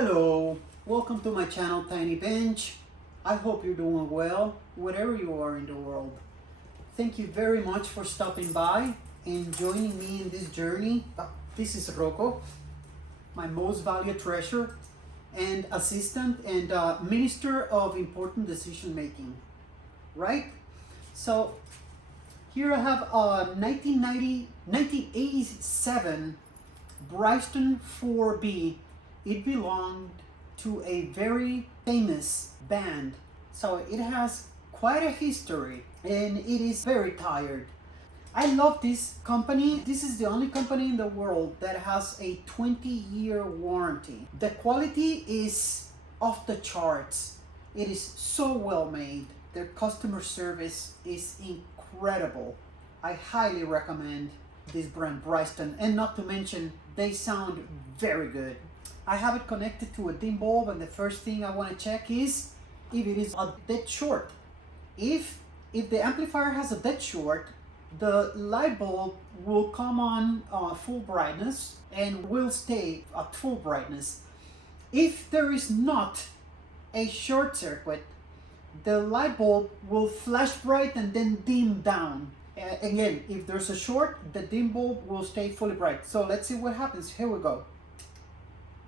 Hello, welcome to my channel Tiny Bench. I hope you're doing well, wherever you are in the world. Thank you very much for stopping by and joining me in this journey. This is Rocco, my most valued treasure and assistant and minister of important decision making, right? So here I have a 1987 Bryston 4B. It belonged to a very famous band, so it has quite a history and it is very tired. I love this company. This is the only company in the world that has a 20-year warranty. The quality is off the charts. It is so well made. Their customer service is incredible. I highly recommend this brand Bryston, and not to mention they sound very good. I have it connected to a dim bulb, and the first thing I want to check is if it is a dead short. If the amplifier has a dead short, the light bulb will come on full brightness and will stay at full brightness. If there is not a short circuit, the light bulb will flash bright and then dim down. Again, if there's a short, the dim bulb will stay fully bright. So let's see what happens. Here we go.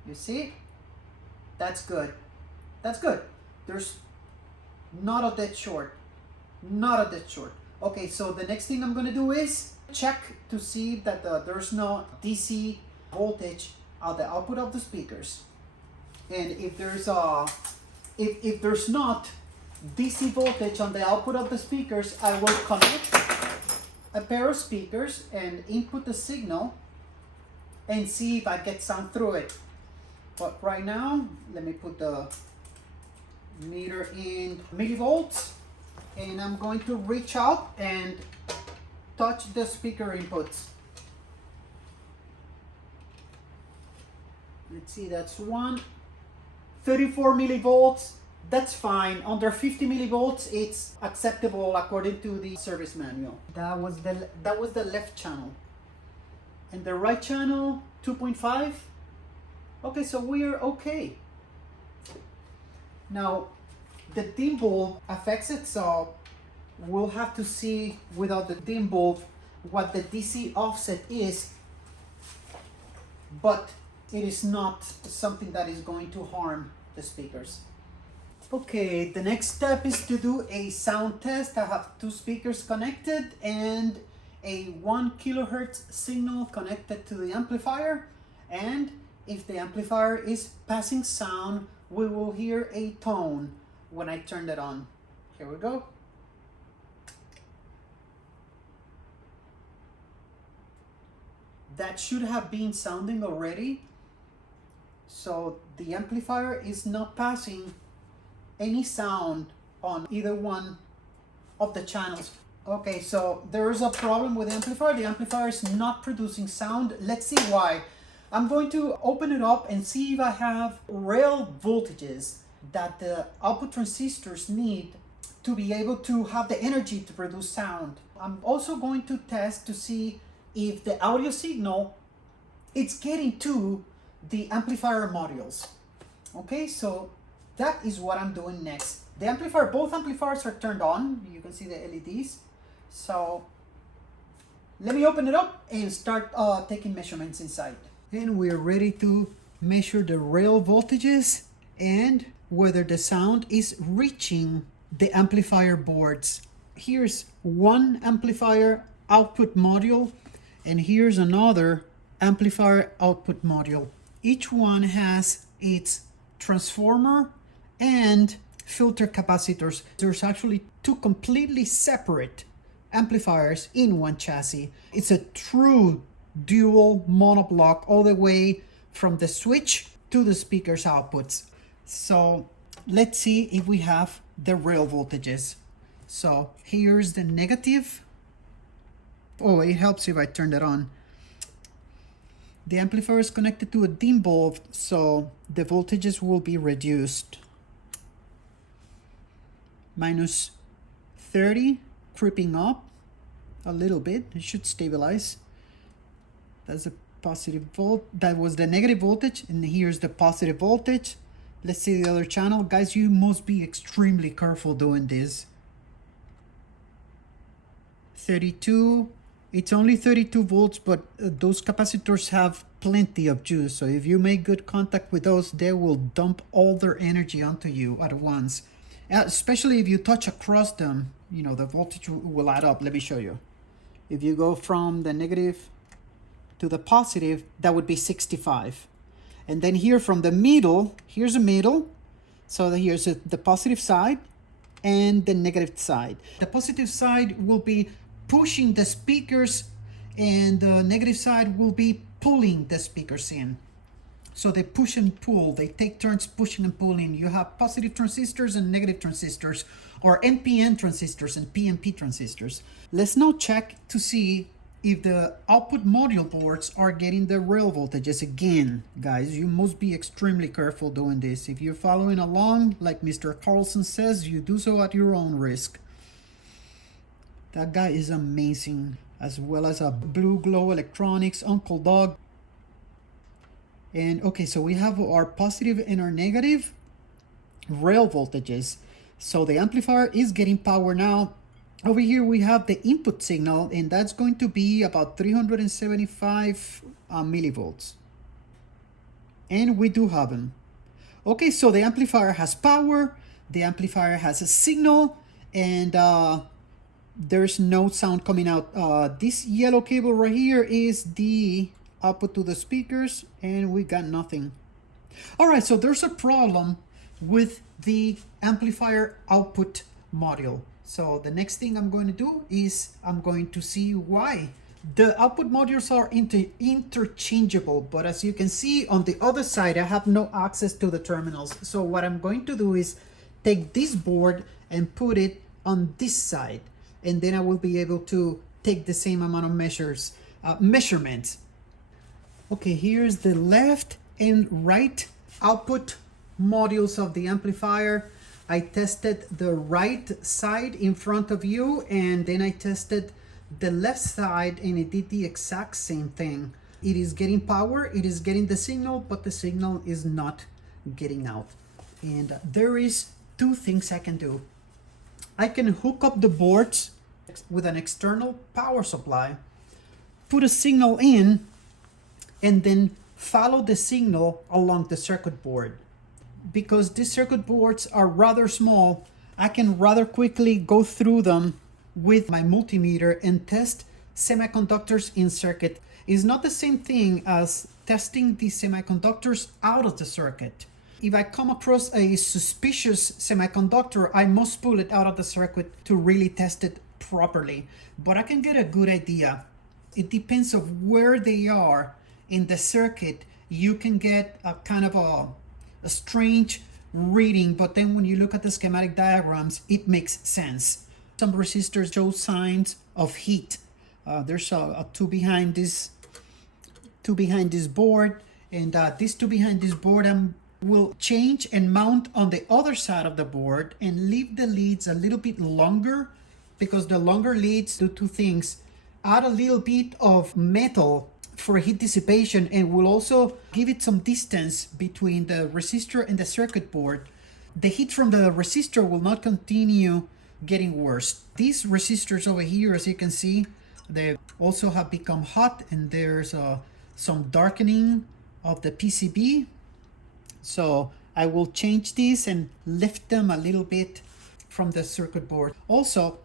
You see? That's good. That's good. There's not a dead short. Not a dead short. Okay, so the next thing I'm going to do is check to see that there's no DC voltage at the output of the speakers. And if there's if there's not DC voltage on the output of the speakers, I will connect a pair of speakers and input the signal and see if I get sound through it. But right now, let me put the meter in millivolts, and I'm going to reach out and touch the speaker inputs. Let's see, that's 34 millivolts. That's fine. Under 50 millivolts, it's acceptable according to the service manual. That was the left channel, and the right channel 2.5. Okay, so we're okay. Now, the dim bulb affects it, so we'll have to see without the dim bulb what the DC offset is, but it is not something that is going to harm the speakers. Okay, the next step is to do a sound test. I have two speakers connected and a 1 kilohertz signal connected to the amplifier, and if the amplifier is passing sound, we will hear a tone when I turn it on. Here we go. That should have been sounding already. So the amplifier is not passing any sound on either one of the channels. Okay, so there is a problem with the amplifier. The amplifier is not producing sound. Let's see why. I'm going to open it up and see if I have rail voltages that the output transistors need to be able to have the energy to produce sound. I'm also going to test to see if the audio signal it's getting to the amplifier modules. Okay, so that is what I'm doing next. The amplifier, both amplifiers are turned on. You can see the LEDs. So let me open it up and start taking measurements inside. And we're ready to measure the rail voltages and whether the sound is reaching the amplifier boards. Here's one amplifier output module, and here's another amplifier output module. Each one has its transformer and filter capacitors. There's actually two completely separate amplifiers in one chassis. It's a true dual monoblock all the way from the switch to the speaker's outputs. So let's see if we have the rail voltages. So here's the negative. Oh, it helps if I turn that on. The amplifier is connected to a dim bulb, so the voltages will be reduced. Minus 30, creeping up a little bit. It should stabilize. That's a positive volt, that was the negative voltage, and here's the positive voltage. Let's see the other channel. Guys, you must be extremely careful doing this. 32, it's only 32 volts, but those capacitors have plenty of juice. So if you make good contact with those, they will dump all their energy onto you at once. Especially if you touch across them, you know, the voltage will add up. Let me show you. If you go from the negative to the positive, that would be 65. And then here from the middle, here's a middle. So here's the positive side and the negative side. The positive side will be pushing the speakers and the negative side will be pulling the speakers in. So they push and pull, they take turns pushing and pulling. You have positive transistors and negative transistors, or NPN transistors and PNP transistors. Let's now check to see if the output module boards are getting the rail voltages. Again, guys, you must be extremely careful doing this. If you're following along, like Mr. Carlson says, you do so at your own risk. That guy is amazing, as well as a Blue Glow Electronics, Uncle Doug. And okay, so we have our positive and our negative rail voltages. So the amplifier is getting power now. Over here we have the input signal, and that's going to be about 375 millivolts. And we do have them. Okay, so the amplifier has power, the amplifier has a signal, and there's no sound coming out. This yellow cable right here is the output to the speakers, and we got nothing. All right, so there's a problem with the amplifier output module. So the next thing I'm going to do is I'm going to see why. The output modules are interchangeable, but as you can see on the other side, I have no access to the terminals. So what I'm going to do is take this board and put it on this side, and then I will be able to take the same amount of measurements. Okay, here's the left and right output modules of the amplifier. I tested the right side in front of you, and then I tested the left side, and it did the exact same thing. It is getting power, it is getting the signal, but the signal is not getting out. And there is two things I can do. I can hook up the boards with an external power supply, put a signal in, and then follow the signal along the circuit board. Because these circuit boards are rather small, I can rather quickly go through them with my multimeter and test semiconductors in circuit. It's not the same thing as testing the semiconductors out of the circuit. If I come across a suspicious semiconductor, I must pull it out of the circuit to really test it properly. But I can get a good idea. It depends on where they are in the circuit. You can get a kind of a strange reading, but then when you look at the schematic diagrams, it makes sense. Some resistors show signs of heat. There's a two behind this board, and this two behind this board will change and mount on the other side of the board and leave the leads a little bit longer, because the longer leads do two things: add a little bit of metal for heat dissipation, and will also give it some distance between the resistor and the circuit board. The heat from the resistor will not continue getting worse. These resistors over here, as you can see, they also have become hot, and there's some darkening of the PCB. So I will change these and lift them a little bit from the circuit board. Also,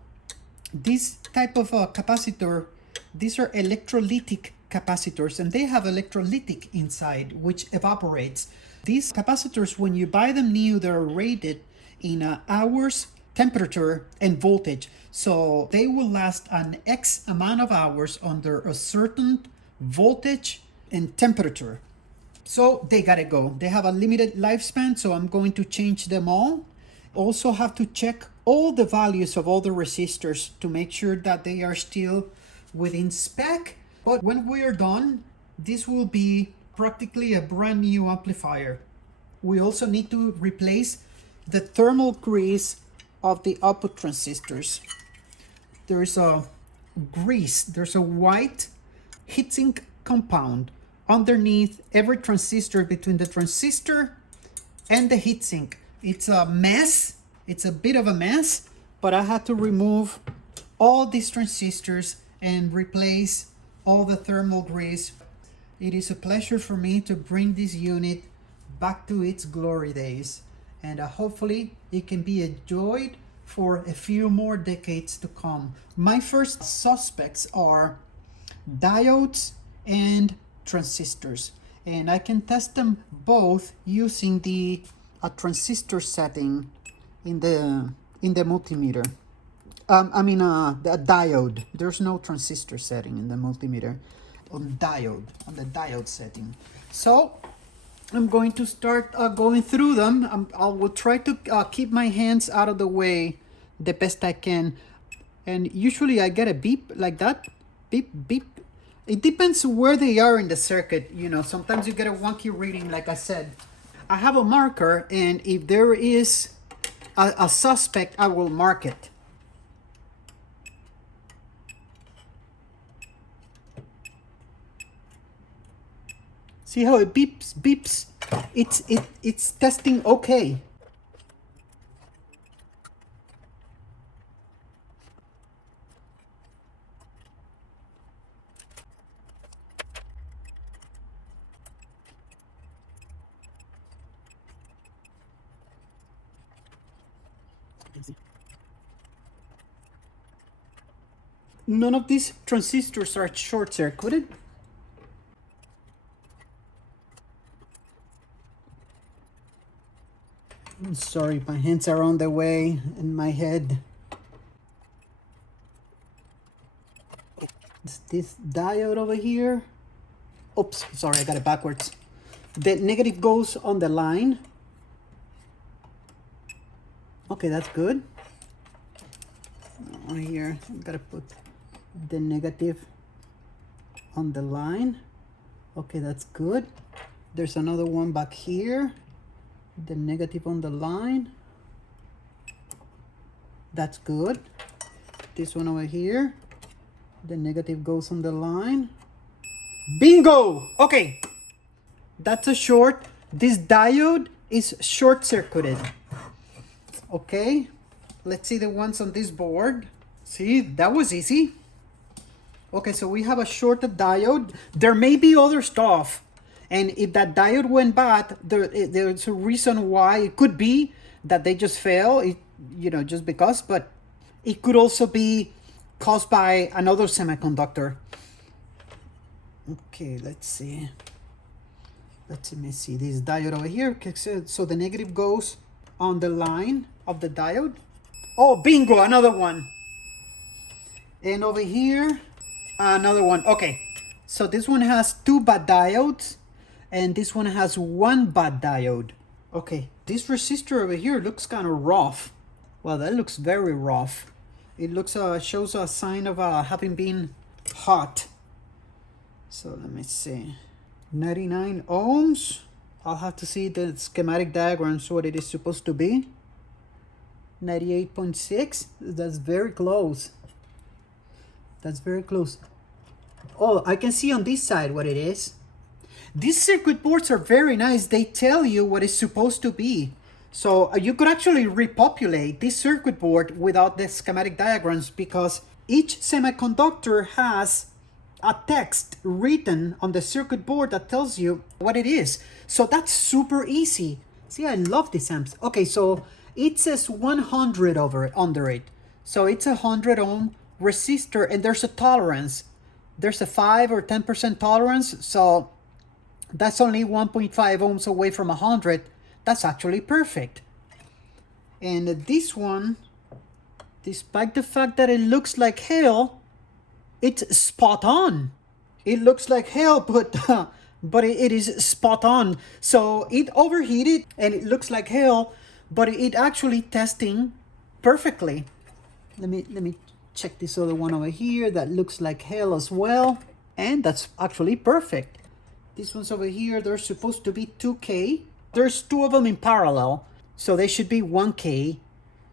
this type of capacitor, these are electrolytic capacitors, and they have electrolytic inside, which evaporates. These capacitors, when you buy them new, they're rated in hours, temperature, and voltage. So they will last an X amount of hours under a certain voltage and temperature. So they gotta go. They have a limited lifespan, so I'm going to change them all. Also have to check all the values of all the resistors to make sure that they are still within spec. But when we are done, this will be practically a brand new amplifier. We also need to replace the thermal grease of the output transistors. There's a grease, there's a white heatsink compound underneath every transistor, between the transistor and the heatsink. It's a mess. It's a bit of a mess, but I had to remove all these transistors and replace all the thermal grease. It is a pleasure for me to bring this unit back to its glory days, and hopefully it can be enjoyed for a few more decades to come. My first suspects are diodes and transistors, and I can test them both using the transistor setting in the multimeter. The diode. There's no transistor setting in the multimeter. On the diode setting. So I'm going to start going through them. I will try to keep my hands out of the way the best I can. And usually I get a beep like that. Beep, beep. It depends where they are in the circuit. You know, sometimes you get a wonky reading, like I said. I have a marker, and if there is a suspect, I will mark it. See how it beeps? It's testing okay. None of these transistors are short-circuited. I'm sorry, my hands are on the way in my head. It's this diode over here. Oops, sorry, I got it backwards. The negative goes on the line. Okay, that's good. Over here, I'm gonna put the negative on the line. Okay, that's good. There's another one back here. The negative on the line. That's good. This one over here. The negative goes on the line. Bingo! Okay. That's a short. This diode is short-circuited. Okay. Let's see the ones on this board. See, that was easy. Okay, so we have a shorted diode. There may be other stuff. And if that diode went bad, there's a reason why. It could be that they just fail, just because, but it could also be caused by another semiconductor. Okay, let's see. Let me see this diode over here. Okay, so the negative goes on the line of the diode. Oh, bingo, another one. And over here, another one. Okay, so this one has 2 bad diodes. And this one has 1 bad diode. Okay, this resistor over here looks kind of rough. Well, that looks very rough. It looks shows a sign of having been hot. So let me see. 99 ohms. I'll have to see the schematic diagrams what it is supposed to be. 98.6. That's very close. That's very close. Oh, I can see on this side what it is. These circuit boards are very nice. They tell you what it's supposed to be. So you could actually repopulate this circuit board without the schematic diagrams, because each semiconductor has a text written on the circuit board that tells you what it is. So that's super easy. See, I love these amps. Okay, so it says 100 under it. So it's a 100 ohm resistor, and there's a tolerance. There's a 5 or 10% tolerance. So that's only 1.5 ohms away from 100. That's actually perfect. And this one, despite the fact that it looks like hell, it's spot on. It looks like hell, but it is spot on. So it overheated and it looks like hell, but it actually testing perfectly. Let me check this other one over here that looks like hell as well, and that's actually perfect. These ones over here, they're supposed to be 2K. There's 2 of them in parallel, so they should be 1K.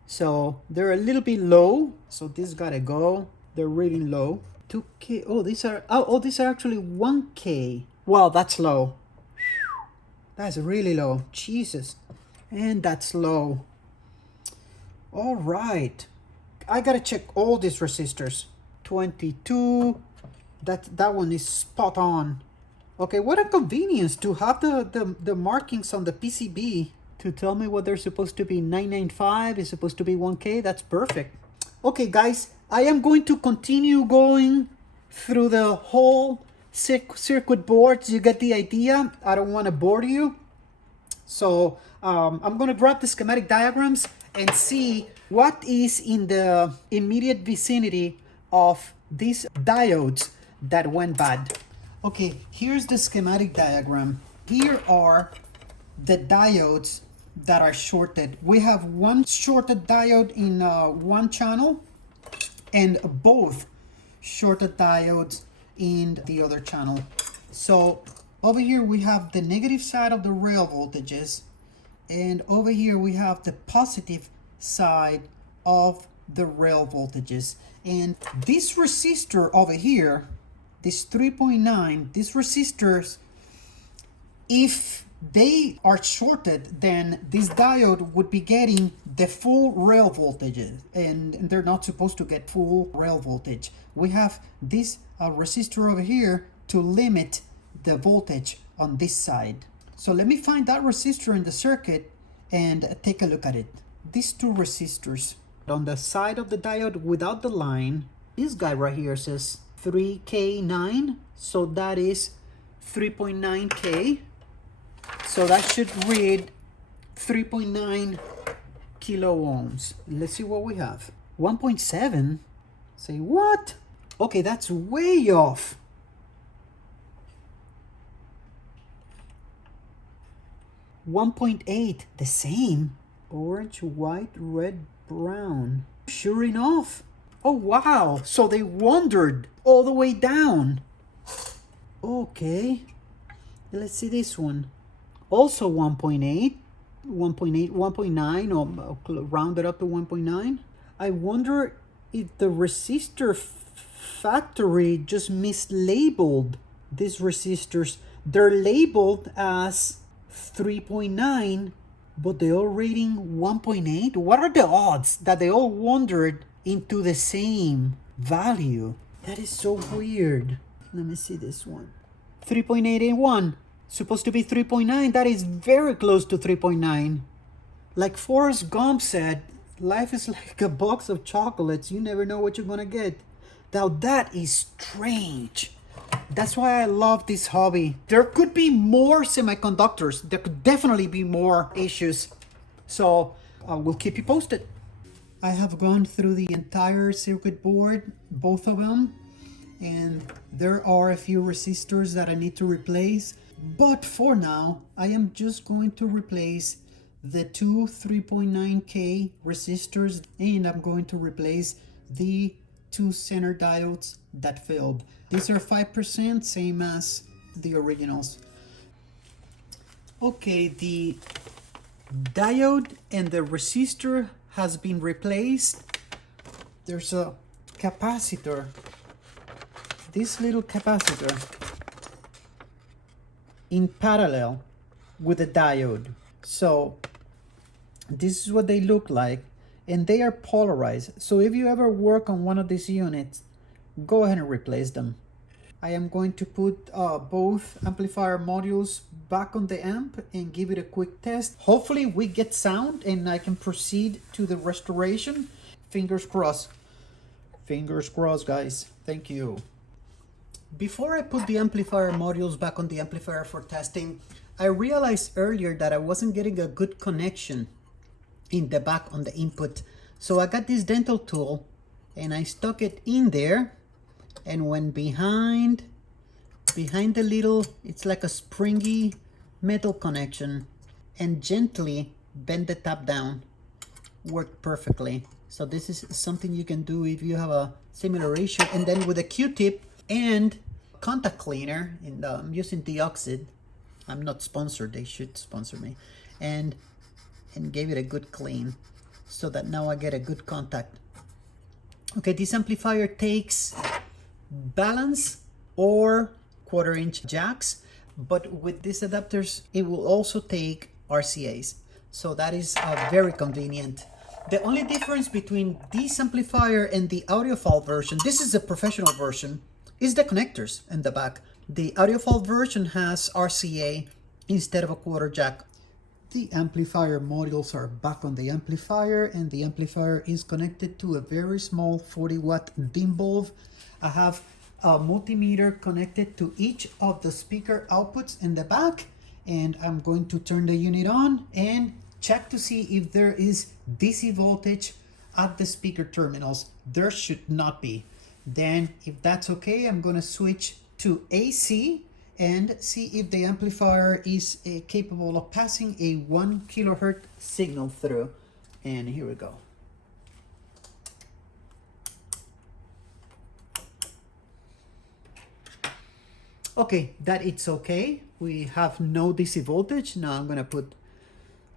So they're a little bit low. So this gotta go. They're really low. 2K. Oh, these are actually 1K. Wow, that's low. That's really low. Jesus. And that's low. All right. I gotta check all these resistors. 22. That one is spot on. Okay, what a convenience to have the markings on the PCB to tell me what they're supposed to be. 995 is supposed to be 1K. That's perfect. Okay, guys, I am going to continue going through the whole circuit boards. You get the idea. I don't want to bore you. So I'm going to grab the schematic diagrams and see what is in the immediate vicinity of these diodes that went bad. Okay, here's the schematic diagram. Here are the diodes that are shorted. We have one shorted diode in one channel and both shorted diodes in the other channel. So over here we have the negative side of the rail voltages, and over here we have the positive side of the rail voltages. And this resistor over here, this 3.9, these resistors, if they are shorted, then this diode would be getting the full rail voltages, and they're not supposed to get full rail voltage. We have this resistor over here to limit the voltage on this side. So let me find that resistor in the circuit and take a look at it. These two resistors on the side of the diode without the line, this guy right here says 3K9, so that is 3.9K. So that should read 3.9 kilo ohms. Let's see what we have. 1.7. Say what? Okay, that's way off. 1.8, the same. Orange, white, red, brown. Sure enough. Oh wow, so they wandered all the way down. Okay, let's see this one. Also 1.8, 1.9, or rounded up to 1.9. I wonder if the resistor factory just mislabeled these resistors. They're labeled as 3.9, but they're all reading 1.8. What are the odds that they all wandered into the same value? That is so weird. Let me see this one. 3.881. Supposed to be 3.9. That is very close to 3.9. Like Forrest Gump said, life is like a box of chocolates. You never know what you're gonna get. Now that is strange. That's why I love this hobby. There could be more semiconductors. There could definitely be more issues. So we'll keep you posted. I have gone through the entire circuit board, both of them, and there are a few resistors that I need to replace. But for now, I am just going to replace the two 3.9K resistors, and I'm going to replace the two center diodes that failed. These are 5%, same as the originals. Okay, the diode and the resistor has been replaced. There's a capacitor, this little capacitor, in parallel with the diode. So this is what they look like, and they are polarized. So if you ever work on one of these units, go ahead and replace them. I am going to put both amplifier modules back on the amp and give it a quick test. Hopefully we get sound and I can proceed to the restoration. Fingers crossed. Fingers crossed, guys. Thank you. Before I put the amplifier modules back on the amplifier for testing, I realized earlier that I wasn't getting a good connection in the back on the input. So I got this dental tool and I stuck it in there and went behind the little, it's like a springy metal connection, and gently bend the tap down. Worked perfectly. So this is something you can do if you have a similar issue. And then with a Q-tip and contact cleaner, and I'm using Deoxid. I'm not sponsored, they should sponsor me. And gave it a good clean so that now I get a good contact. Okay, this amplifier takes balance or 1/4-inch jacks. but with these adapters, it will also take RCAs. So that is very convenient. The only difference between this amplifier and the audiophile version, this is the professional version, is the connectors in the back. The audiophile version has RCA instead of a quarter jack. The amplifier modules are back on the amplifier, and the amplifier is connected to a very small 40-watt dim bulb. I have a multimeter connected to each of the speaker outputs in the back, and I'm going to turn the unit on and check to see if there is DC voltage at the speaker terminals. There should not be. Then if that's okay, I'm going to switch to AC and see if the amplifier is capable of passing a 1 kilohertz signal through. And here we go. Okay, that it's okay. We have no DC voltage. Now I'm gonna put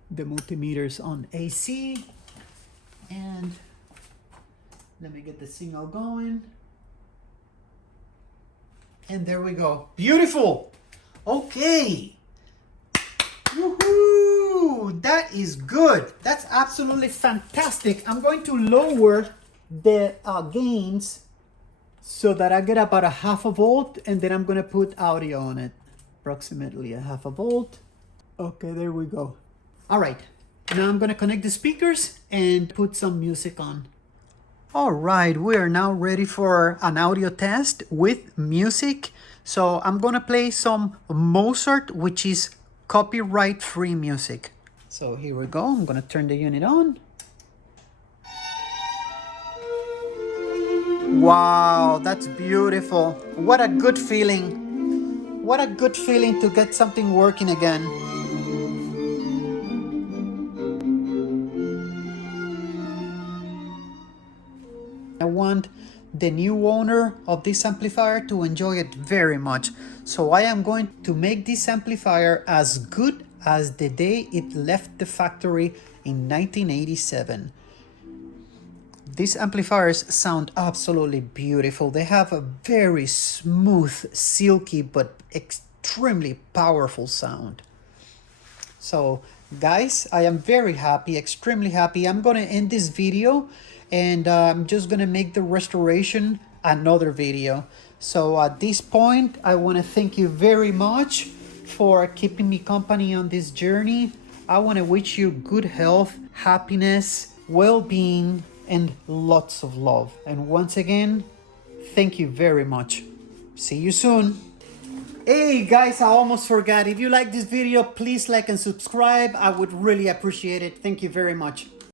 the multimeters on AC, and let me get the signal going. And there we go. Beautiful. Okay. Woohoo! That is good. That's absolutely fantastic. I'm going to lower the gains so that I get about a 0.5 volt, and then I'm going to put audio on it. Approximately a 0.5 volt. Okay, there we go. All right. Now I'm going to connect the speakers and put some music on. All right, we are now ready for an audio test with music. So I'm gonna play some Mozart, which is copyright-free music. So here we go, I'm gonna turn the unit on. Wow, that's beautiful. What a good feeling. What a good feeling to get something working again. I want the new owner of this amplifier to enjoy it very much. So I am going to make this amplifier as good as the day it left the factory in 1987. These amplifiers sound absolutely beautiful. They have a very smooth, silky, but extremely powerful sound. So guys, I am very happy, extremely happy. I'm gonna end this video, and I'm just gonna make the restoration another video. So at this point, I want to thank you very much for keeping me company on this journey. I want to wish you good health, happiness, well-being, and lots of love. And once again, thank you very much. See you soon. Hey guys, I almost forgot. If you like this video, please like and subscribe. I would really appreciate it. Thank you very much.